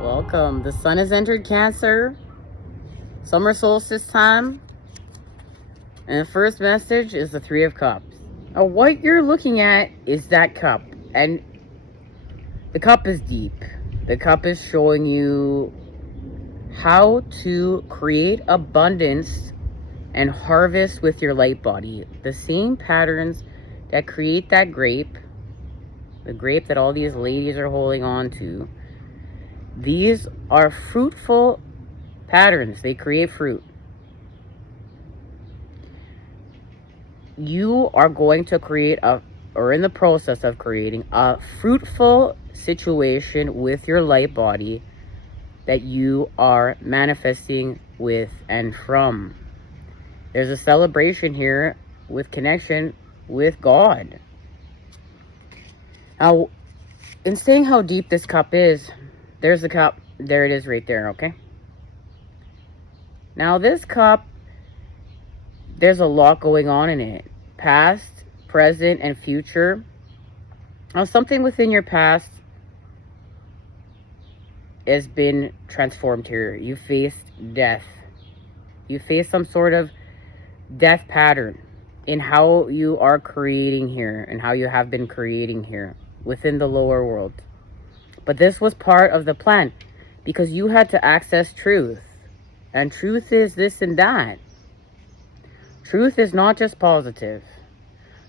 Welcome. The sun has entered Cancer. Summer solstice time. And the first message is the Three of Cups. Now, what you're looking at is that cup. And the cup is deep. The cup is showing you how to create abundance and harvest with your light body. The same patterns that create that grape, the grape that all these ladies are holding on to. These are fruitful patterns. They create fruit. You are going to create or in the process of creating a fruitful situation with your light body that you are manifesting with and from. There's a celebration here with connection with God. Now, in saying how deep this cup is, there's the cup. There it is right there, okay? Now, this cup, there's a lot going on in it. Past, present, and future. Now, something within your past has been transformed here. You faced death. You faced some sort of death pattern in how you are creating here and how you have been creating here within the lower world. But this was part of the plan because you had to access truth. And truth is this and that. Truth is not just positive.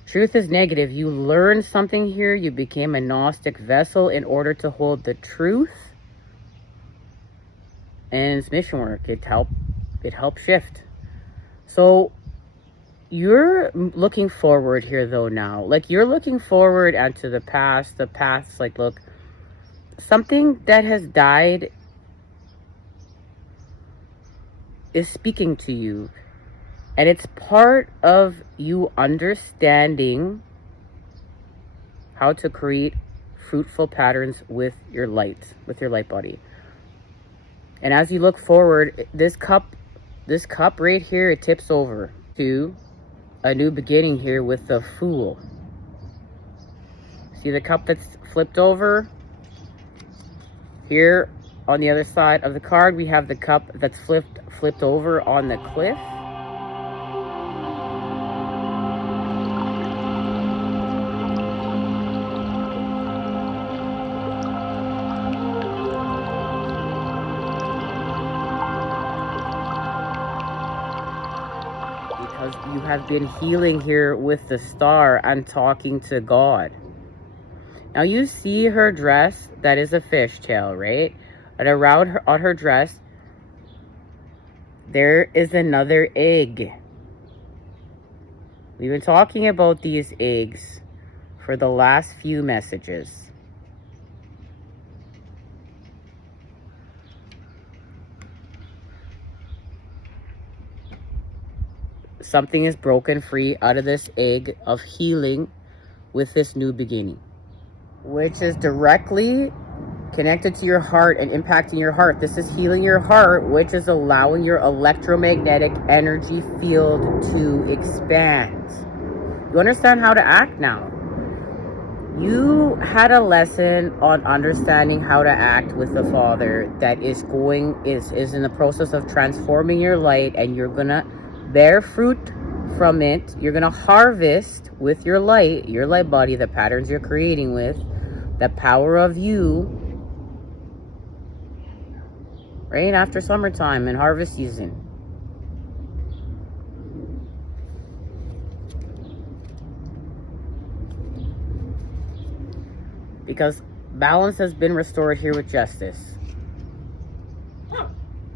Truth is negative. You learned something here. You became a Gnostic vessel in order to hold the truth. And it's mission work. It helped shift. So you're looking forward here though now. Like you're looking forward and to the past. The past, like look, something that has died is speaking to you. And it's part of you understanding how to create fruitful patterns with your light body. And as you look forward, this cup right here, it tips over to a new beginning here with the Fool. See the cup that's flipped over? Here on the other side of the card, we have the cup that's flipped over on the cliff. Because you have been healing here with the star and talking to God. Now you see her dress, that is a fishtail, right? And around her, on her dress, there is another egg. We've been talking about these eggs for the last few messages. Something is broken free out of this egg of healing with this new beginning, which is directly connected to your heart and impacting your heart. This is healing your heart, which is allowing your electromagnetic energy field to expand. You understand how to act now. You had a lesson on understanding how to act with the Father that is in the process of transforming your light, and you're gonna bear fruit from it. You're gonna harvest with your light body, the patterns you're creating with, the power of you, right after summertime and harvest season. Because balance has been restored here with justice.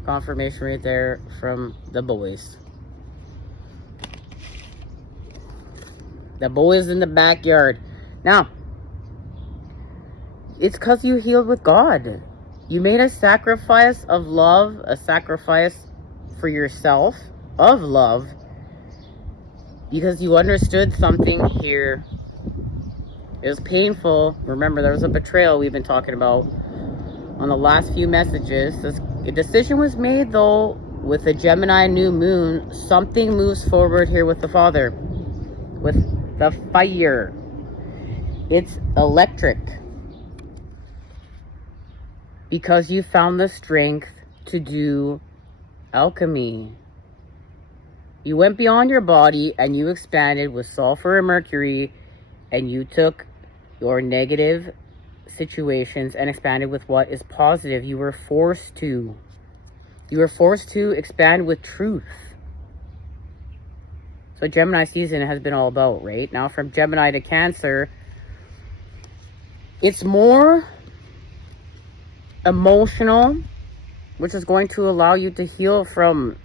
Confirmation right there from the boys. The boys in the backyard. Now, it's because you healed with God. You made a sacrifice of love, a sacrifice for yourself of love, because you understood something here. It was painful. Remember, there was a betrayal we've been talking about on the last few messages. A decision was made, though, with the Gemini new moon. Something moves forward here with the Father, with the fire. It's electric. because you found the strength to do alchemy. You went beyond your body and you expanded with sulfur and mercury, and you took your negative situations and expanded with what is positive. You were forced to. You were forced to expand with truth. So Gemini season has been all about, right? Now from Gemini to Cancer, it's more emotional, which is going to allow you to heal from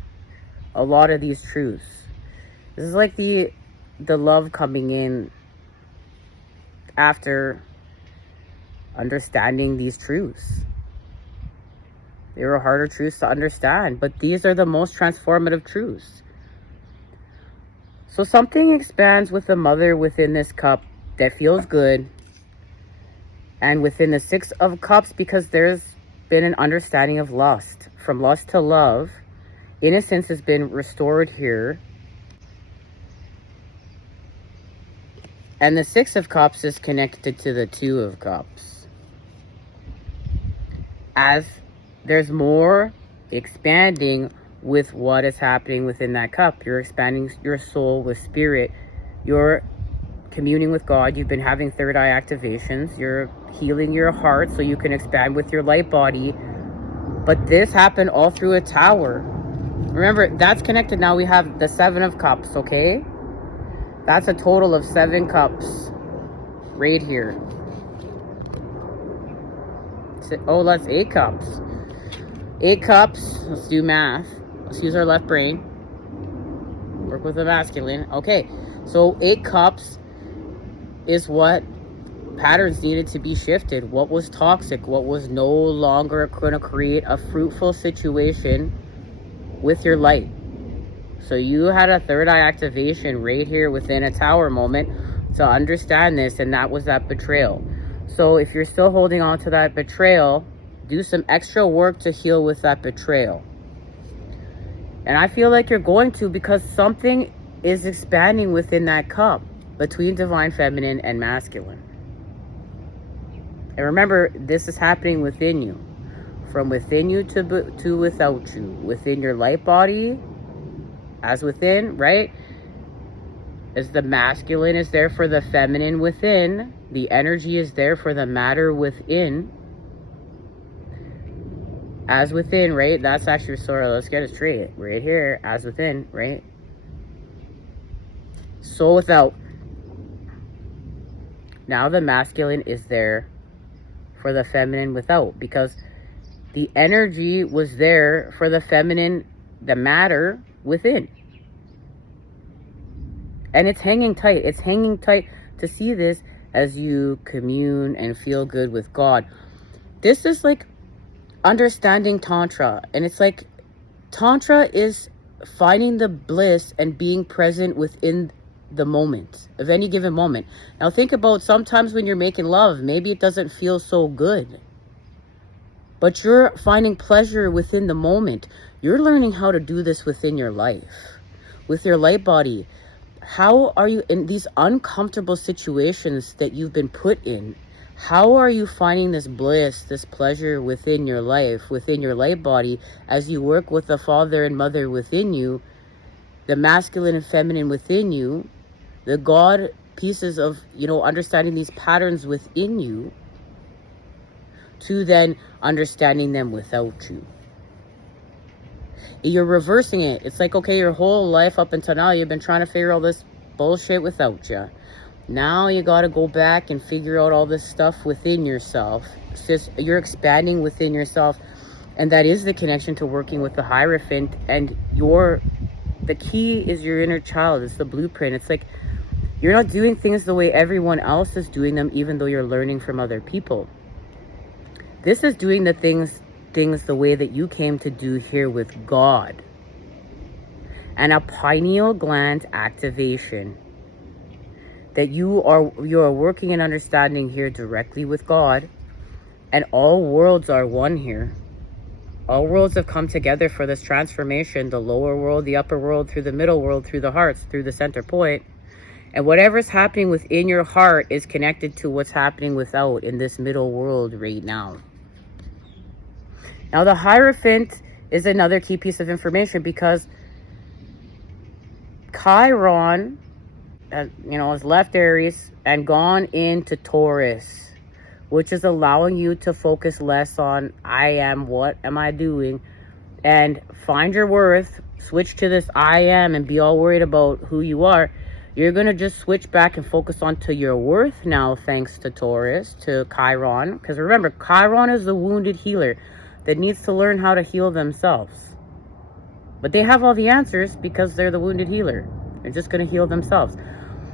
a lot of these truths. This is like the love coming in after understanding these truths. They were harder truths to understand, but these are the most transformative truths. So something expands with the mother within this cup that feels good, and within the Six of Cups, because there's been an understanding of lust. From lust to love, innocence has been restored here. And the Six of Cups is connected to the Two of Cups. As there's more expanding with what is happening within that cup. You're expanding your soul with spirit. You're communing with God. You've been having third eye activations. You're healing your heart so you can expand with your light body. But this happened all through a tower. Remember, that's connected. Now we have the Seven of Cups, okay? That's a total of 7 cups right here. Oh, that's 8 cups. 8 cups. Let's do math. Let's use our left brain. Work with the masculine. Okay, so 8 cups is what patterns needed to be shifted. What was toxic? What was no longer going to create a fruitful situation with your light? So you had a third eye activation right here within a tower moment to understand this, and that was that betrayal. So if you're still holding on to that betrayal, do some extra work to heal with that betrayal. And I feel like you're going to, because something is expanding within that cup between divine feminine and masculine. And remember, this is happening within you. From within you to without you. Within your light body, as within, right? As the masculine is there for the feminine within. The energy is there for the matter within. As within, right? That's actually sort of, let's get it straight. Right here, as within, right? Soul without. Now the masculine is there for the feminine without. Because the energy was there for the feminine, the matter within. And it's hanging tight. It's hanging tight to see this as you commune and feel good with God. This is like understanding Tantra. And it's like Tantra is finding the bliss and being present within the moment, of any given moment. Now think about sometimes when you're making love, maybe it doesn't feel so good. But you're finding pleasure within the moment. You're learning how to do this within your life. With your light body. How are you in these uncomfortable situations that you've been put in? How are you finding this bliss, this pleasure within your life, within your light body, as you work with the father and mother within you, the masculine and feminine within you, the God pieces of, understanding these patterns within you, to then understanding them without you. You're reversing it. It's like, okay, your whole life up until now, you've been trying to figure all this bullshit without you. Now you got to go back and figure out all this stuff within yourself. It's just, you're expanding within yourself. And that is the connection to working with the Hierophant. And the key is your inner child. It's the blueprint. It's like, you're not doing things the way everyone else is doing them, even though you're learning from other people. This is doing the things the way that you came to do here with God. And a pineal gland activation. That you are working and understanding here directly with God. And all worlds are one here. All worlds have come together for this transformation. The lower world, the upper world, through the middle world, through the hearts, through the center point. And whatever's happening within your heart is connected to what's happening without in this middle world right now. Now, the Hierophant is another key piece of information because Chiron, has left Aries and gone into Taurus, which is allowing you to focus less on what am I doing, and find your worth, switch to this I am, and be all worried about who you are. You're going to just switch back and focus on to your worth now, thanks to Taurus, to Chiron. Because remember, Chiron is the wounded healer that needs to learn how to heal themselves. But they have all the answers because they're the wounded healer. They're just going to heal themselves.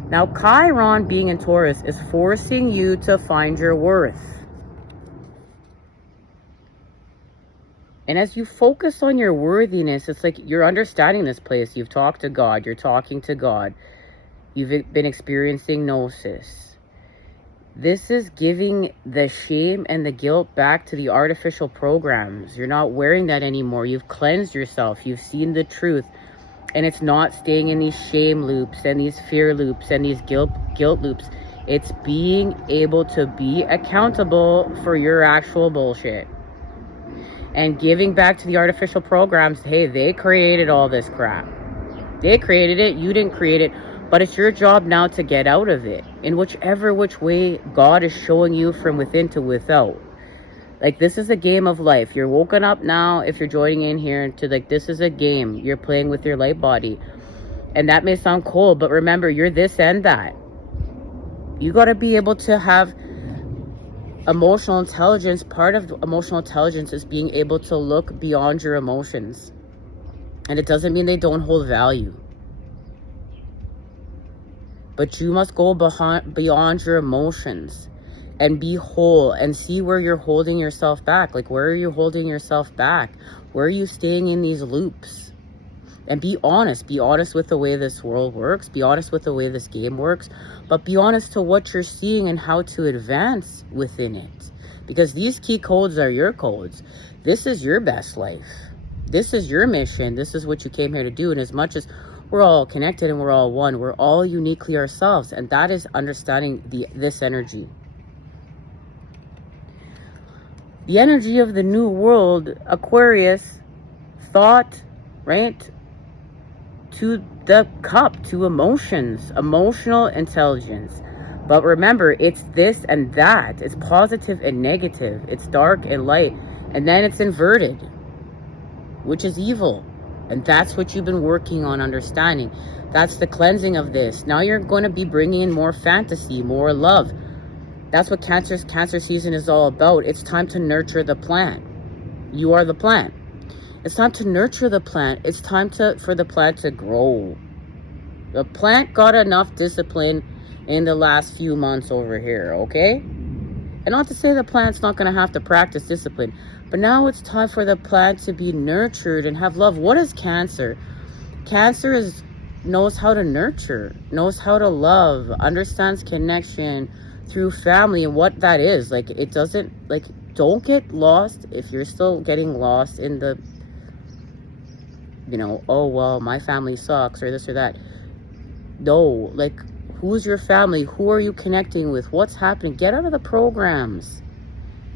Now, Chiron being in Taurus is forcing you to find your worth. And as you focus on your worthiness, it's like you're understanding this place. You've talked to God. You're talking to God. You've been experiencing gnosis. This is giving the shame and the guilt back to the artificial programs. You're not wearing that anymore. You've cleansed yourself. You've seen the truth. And it's not staying in these shame loops and these fear loops and these guilt loops. It's being able to be accountable for your actual bullshit. And giving back to the artificial programs, hey, they created all this crap. They created it. You didn't create it. But it's your job now to get out of it in which way God is showing you from within to without. Like, this is a game of life. You're woken up now, if you're joining in here, to this is a game. You're playing with your light body. And that may sound cold, but remember, you're this and that. You got to be able to have emotional intelligence. Part of emotional intelligence is being able to look beyond your emotions. And it doesn't mean they don't hold value. But you must go beyond your emotions and be whole and see where you're holding yourself back. Like, where are you holding yourself back? Where are you staying in these loops? And be honest. Be honest with the way this world works. Be honest with the way this game works. But be honest to what you're seeing and how to advance within it. Because these key codes are your codes. This is your best life. This is your mission. This is what you came here to do. And as much as we're all connected and we're all one, we're all uniquely ourselves. And that is understanding this energy. The energy of the new world, Aquarius, thought, right? To the cup, to emotions, emotional intelligence. But remember, it's this and that. It's positive and negative. It's dark and light. And then it's inverted, which is evil. And that's what you've been working on understanding. That's the cleansing of this. Now you're going to be bringing in more fantasy, more love. That's what Cancer season is all about. It's time to nurture the plant. You are the plant. It's time to nurture the plant. It's time for the plant to grow. The plant got enough discipline in the last few months over here, okay? And not to say the plant's not going to have to practice discipline. But now it's time for the plant to be nurtured and have love. What is Cancer? Cancer knows how to nurture, knows how to love, understands connection through family and what that is. Like, it doesn't, don't get lost if you're still getting lost in the, oh, well, my family sucks or this or that. No, who's your family? Who are you connecting with? What's happening? Get out of the programs.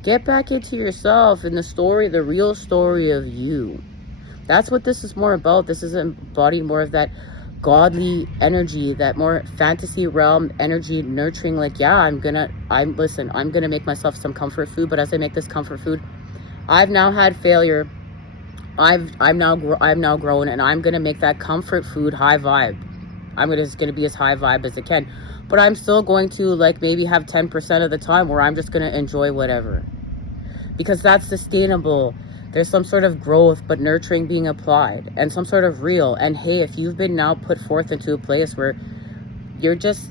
Get back into yourself and the real story of you. That's what this is more about. This is embodying more of that godly energy, that more fantasy realm energy, nurturing. I'm gonna make myself some comfort food. But as I make this comfort food, I've now had failure. I'm now grown, and I'm gonna make that comfort food high vibe. It's gonna be as high vibe as it can. But I'm still going to maybe have 10% of the time where I'm just going to enjoy whatever. Because that's sustainable. There's some sort of growth, but nurturing being applied. And some sort of real. And hey, if you've been now put forth into a place where you're just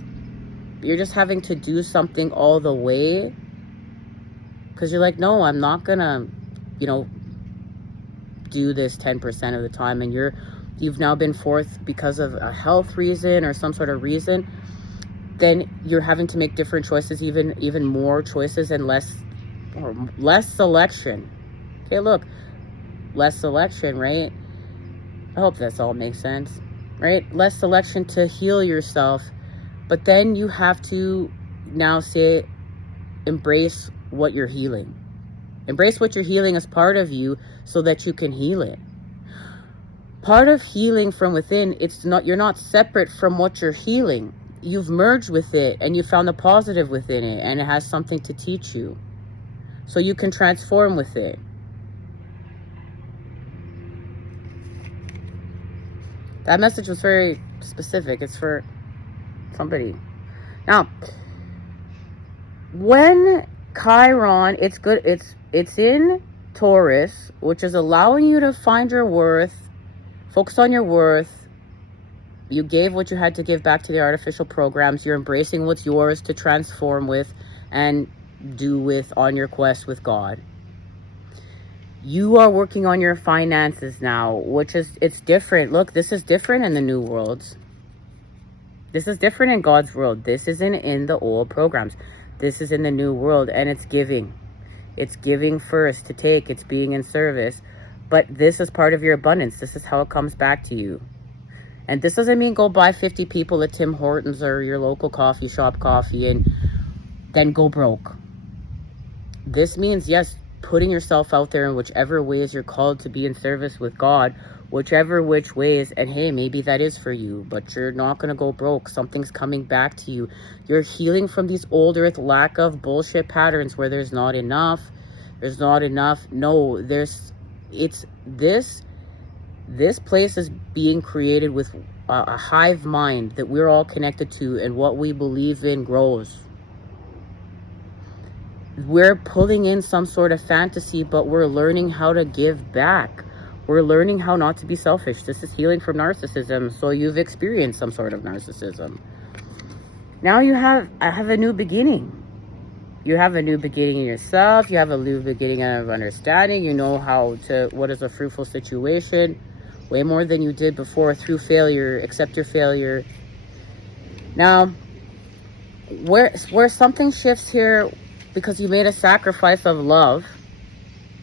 having to do something all the way. Because you're no, I'm not going to, do this 10% of the time. And you've now been forth because of a health reason or some sort of reason. Then you're having to make different choices, even more choices and less selection. Okay, look, less selection, right? I hope this all makes sense, right? Less selection to heal yourself, but then you have to now embrace what you're healing. Embrace what you're healing as part of you so that you can heal it. Part of healing from within, you're not separate from what you're healing. You've merged with it and you found the positive within it, and it has something to teach you. So you can transform with it. That message was very specific. It's for somebody. Now, when Chiron, it's in Taurus, which is allowing you to find your worth, focus on your worth. You gave what you had to give back to the artificial programs. You're embracing what's yours to transform with and do with on your quest with God. You are working on your finances now, which is, it's different. Look, this is different in the new worlds. This is different in God's world. This isn't in the old programs. This is in the new world, and it's giving. It's giving first to take. It's being in service. But this is part of your abundance. This is how it comes back to you. And this doesn't mean go buy 50 people at Tim Hortons or your local coffee shop coffee and then go broke. This means, yes, putting yourself out there in whichever ways you're called to be in service with God, whichever which ways, and hey, maybe that is for you, but you're not going to go broke. Something's coming back to you. You're healing from these old earth lack of bullshit patterns where there's not enough. There's not enough. No, this place is being created with a hive mind that we're all connected to, and what we believe in grows. We're pulling in some sort of fantasy, but we're learning how to give back. We're learning how not to be selfish. This is healing from narcissism. So you've experienced some sort of narcissism. Now I have a new beginning. You have a new beginning in yourself. You have a new beginning of understanding. You know what is a fruitful situation. Way more than you did before through failure. Accept your failure. Now, where something shifts here, because you made a sacrifice of love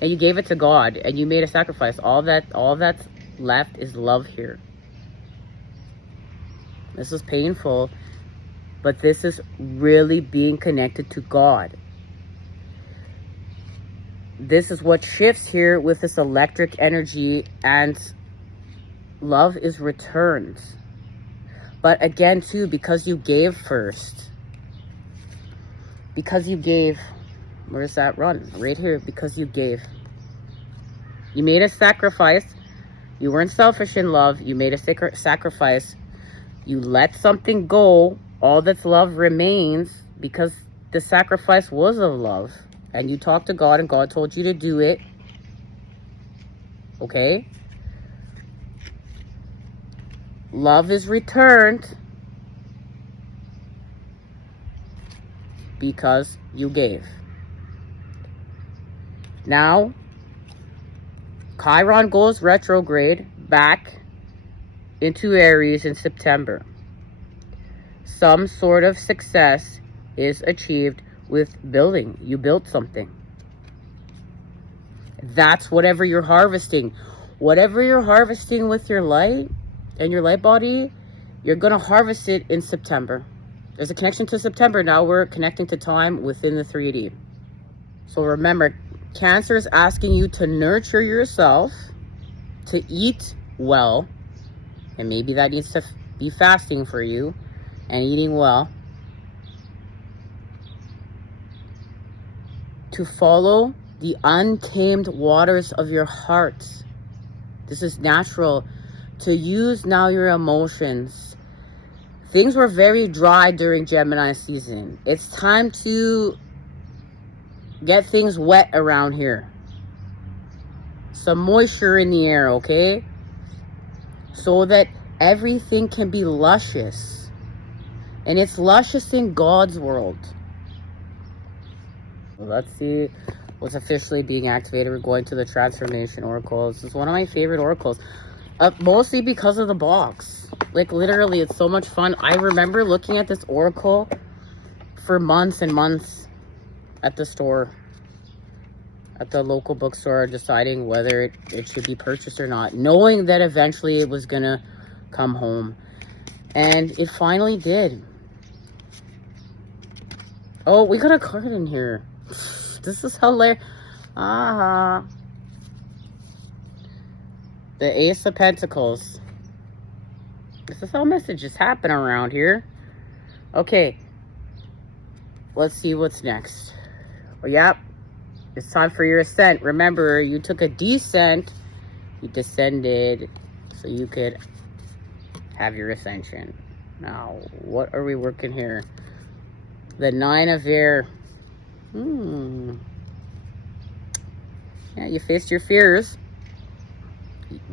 and you gave it to God and you made a sacrifice. All that's left is love here. This is painful, but this is really being connected to God. This is what shifts here with this electric energy, and love is returned. But again, too, because you gave first. Because you gave. Where's that run? Right here. Because you gave. You made a sacrifice. You weren't selfish in love. You made a sacrifice. You let something go. All that's love remains, because the sacrifice was of love. And you talked to God and God told you to do it. Okay? Love is returned because you gave. Now, Chiron goes retrograde back into Aries in September. Some sort of success is achieved with building. You built something. That's whatever you're harvesting. Whatever you're harvesting with your light and your light body, you're going to harvest it in September. There's a connection to September. Now we're connecting to time within the 3D. So remember, Cancer is asking you to nurture yourself, to eat well, and maybe that needs to be fasting for you and eating well, to follow the untamed waters of your heart. This is natural. To use now your emotions. Things were very dry during Gemini season. It's time to get things wet around here. Some moisture in the air, okay? So that everything can be luscious. And it's luscious in God's world. Well, let's see what's officially being activated. We're going to the Transformation Oracle. This is one of my favorite oracles. Mostly because of the box. Like, literally, it's so much fun. I remember looking at this oracle for months and months at the store, at the local bookstore, deciding whether it should be purchased or not, knowing that eventually it was gonna come home. And it finally did. Oh, we got a card in here. This is hilarious. The Ace of Pentacles. This is how messages happen around here. Okay. Let's see what's next. Oh, yep. It's time for your ascent. Remember, you took a descent. You descended so you could have your ascension. Now, what are we working here? The Nine of Air. Yeah, you faced your fears.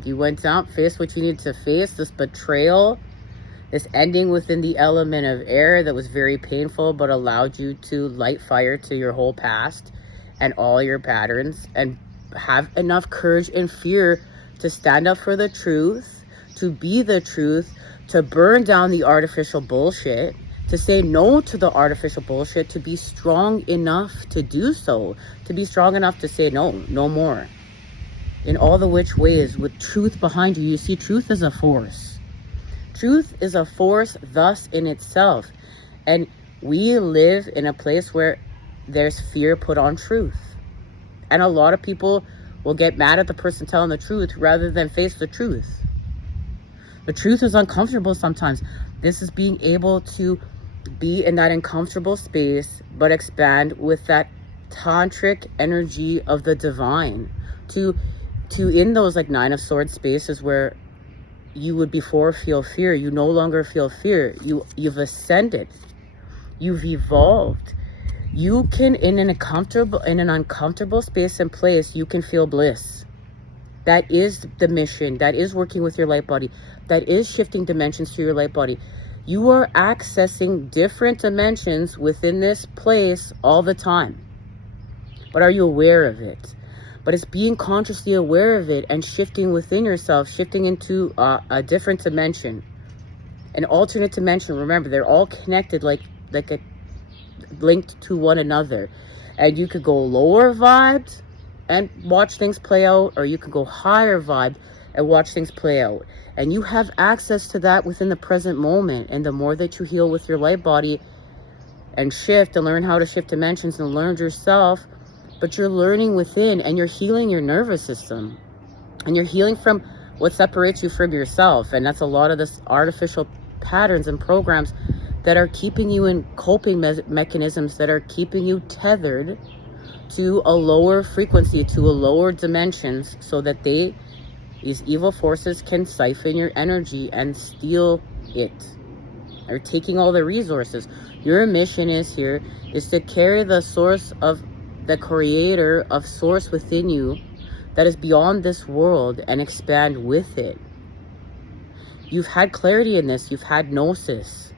You went out, faced what you needed to face. This betrayal, this ending within the element of air that was very painful, but allowed you to light fire to your whole past and all your patterns, and have enough courage and fear to stand up for the truth, to be the truth, to burn down the artificial bullshit, to say no to the artificial bullshit, to be strong enough to do so, to be strong enough to say no, no more. In all the which ways, with truth behind you. You see, truth is a force. Truth is a force thus in itself. And we live in a place where there's fear put on truth. And a lot of people will get mad at the person telling the truth rather than face the truth. The truth is uncomfortable sometimes. This is being able to be in that uncomfortable space, but expand with that tantric energy of the divine. To in those like Nine of Swords spaces where you would before feel fear, you no longer feel fear. You've ascended. You've evolved. You can, in an uncomfortable space and place, you can feel bliss. That is the mission. That is working with your light body. That is shifting dimensions to your light body. You are accessing different dimensions within this place all the time. But are you aware of it? But it's being consciously aware of it and shifting within yourself, shifting into a different dimension, an alternate dimension. Remember, they're all connected, like a linked to one another. And you could go lower vibed and watch things play out, or you could go higher vibe and watch things play out. And you have access to that within the present moment. And the more that you heal with your light body and shift and learn how to shift dimensions and learn yourself, but you're learning within, and you're healing your nervous system, and you're healing from what separates you from yourself. And that's a lot of this artificial patterns and programs that are keeping you in coping mechanisms that are keeping you tethered to a lower frequency, to a lower dimensions, so that these evil forces can siphon your energy and steal it. They're taking all the resources. Your mission is to carry the source of the creator of source within you that is beyond this world and expand with it. You've had clarity in this. You've had gnosis.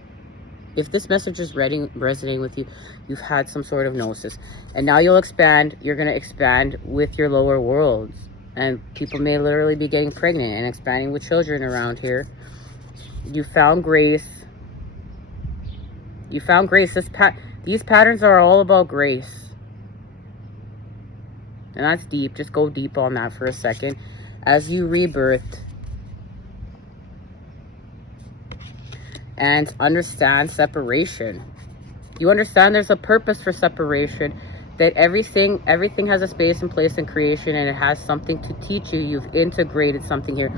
If this message is resonating with you, you've had some sort of gnosis. And now you'll expand. You're going to expand with your lower worlds. And people may literally be getting pregnant and expanding with children around here. You found grace. You found grace. These patterns are all about grace. And that's deep. Just go deep on that for a second. As you rebirthed and understand separation. You understand there's a purpose for separation. That everything has a space and place in creation, and it has something to teach you. You've integrated something here.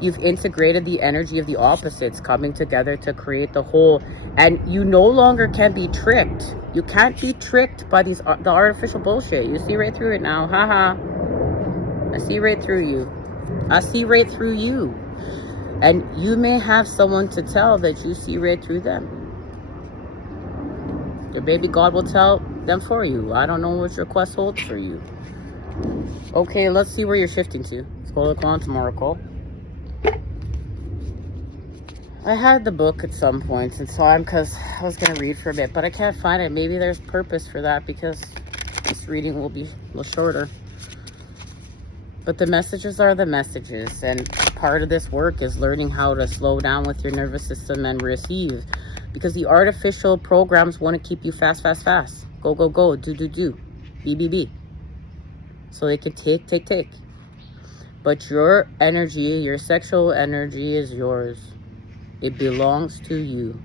You've integrated the energy of the opposites coming together to create the whole. And you no longer can be tricked. You can't be tricked by the artificial bullshit. You see right through it now. Haha. I see right through you. I see right through you. And you may have someone to tell that you see right through them. Or maybe God will tell them for you. I don't know what your quest holds for you. Okay, let's see where you're shifting to. Let's go to the Quantum Oracle. I had the book at some points in time because I was going to read for a bit, but I can't find it. Maybe there's purpose for that because this reading will be a little shorter. But the messages are the messages, and part of this work is learning how to slow down with your nervous system and receive. Because the artificial programs want to keep you fast, fast, fast. Go, go, go. Do, do, do. Be, be, be. So they can take, take, take. But your energy, your sexual energy is yours. It belongs to you.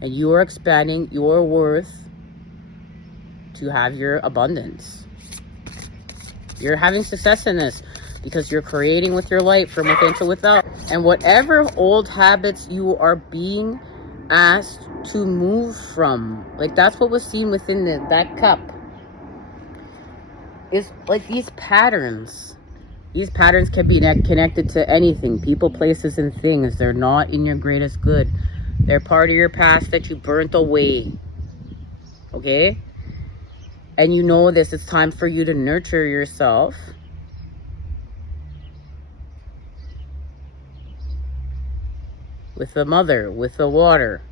And you are expanding your worth to have your abundance. You're having success in this because you're creating with your light from within to without. And whatever old habits you are being asked to move from, like that's what was seen within that cup, is like these patterns. These patterns can be connected to anything, people, places, and things. They're not in your greatest good. They're part of your past that you burnt away. Okay? And you know this. It's time for you to nurture yourself. With the mother, with the water.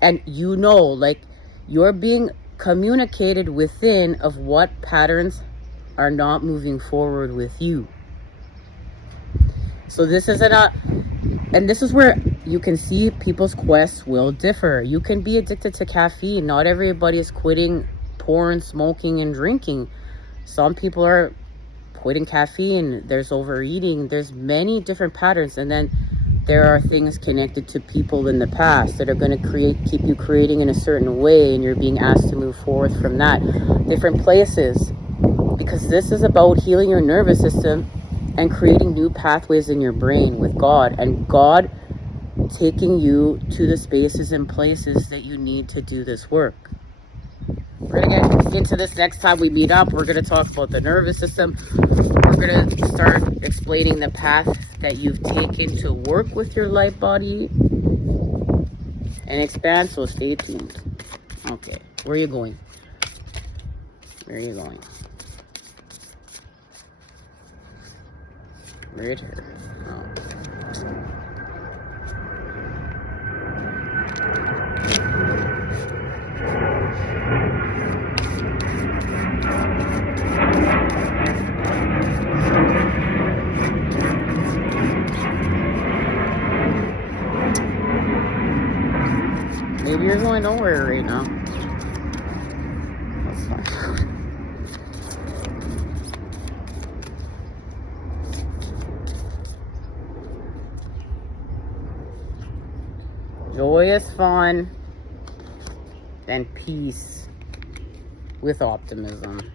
And you know, like, you're being communicated within of what patterns are not moving forward with you. So this is and this is where you can see people's quests will differ. You can be addicted to caffeine. Not everybody is quitting porn, smoking, and drinking. Some people are quitting caffeine. There's overeating. There's many different patterns. And then there are things connected to people in the past that are going to keep you creating in a certain way, and you're being asked to move forward from that. Different places. Because this is about healing your nervous system and creating new pathways in your brain with God. And God taking you to the spaces and places that you need to do this work. We're going to get into this next time we meet up. We're going to talk about the nervous system. We're going to start explaining the path that you've taken to work with your light body and expand. So stay tuned. Okay. Where are you going? Where are you going? Right here. Oh. Maybe you're going nowhere right now. That's fine. Joyous fun and peace with optimism.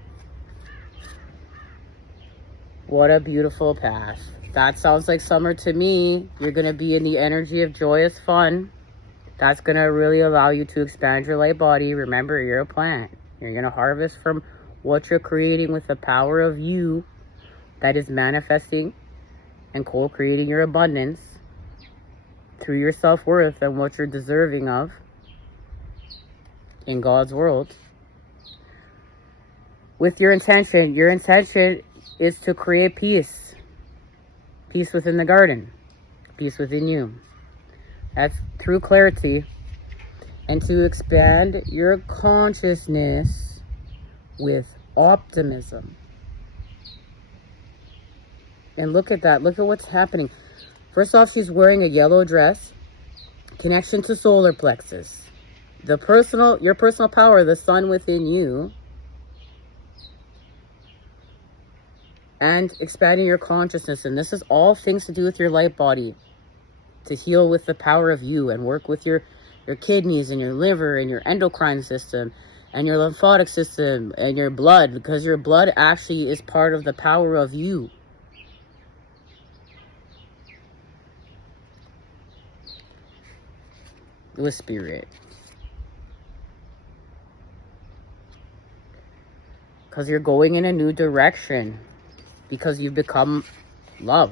What a beautiful path. That sounds like summer to me. You're going to be in the energy of joyous fun. That's going to really allow you to expand your light body. Remember, you're a plant. You're going to harvest from what you're creating with the power of you that is manifesting and co-creating your abundance through your self-worth and what you're deserving of in God's world. With your intention is to create peace. Peace within the garden. Peace within you. That's through clarity. And to expand your consciousness with optimism. And look at that. Look at what's happening. First off, she's wearing a yellow dress. Connection to solar plexus. Your personal power, the sun within you. And expanding your consciousness. And this is all things to do with your light body. To heal with the power of you and work with your kidneys and your liver and your endocrine system and your lymphatic system and your blood. Because your blood actually is part of the power of you. With spirit. Because you're going in a new direction. Because you've become love.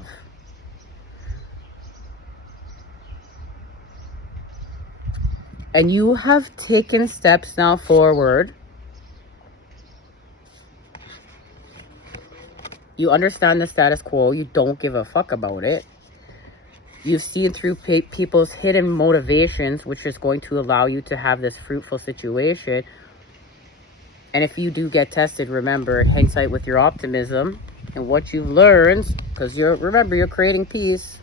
And you have taken steps now forward. You understand the status quo. You don't give a fuck about it. You've seen through people's hidden motivations, which is going to allow you to have this fruitful situation. And if you do get tested, remember, hindsight with your optimism and what you've learned, because remember, you're creating peace.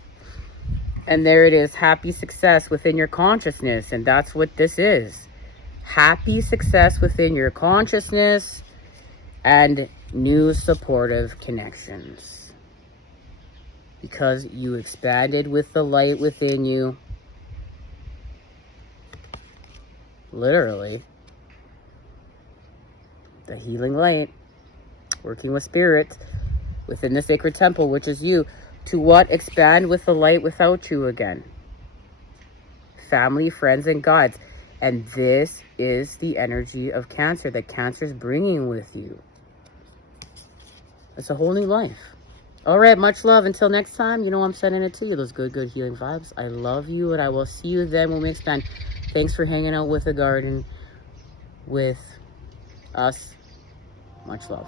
And there it is, happy success within your consciousness. And that's what this is. Happy success within your consciousness and new supportive connections. Because you expanded with the light within you. Literally. the healing light, working with spirit within the sacred temple, which is you. To what? Expand with the light without you again. Family, friends, and gods. And this is the energy of Cancer that Cancer is bringing with you. It's a whole new life. All right, much love. Until next time, you know I'm sending it to you. Those good healing vibes. I love you, and I will see you then when we expand. Thanks for hanging out with the garden with us. Much love.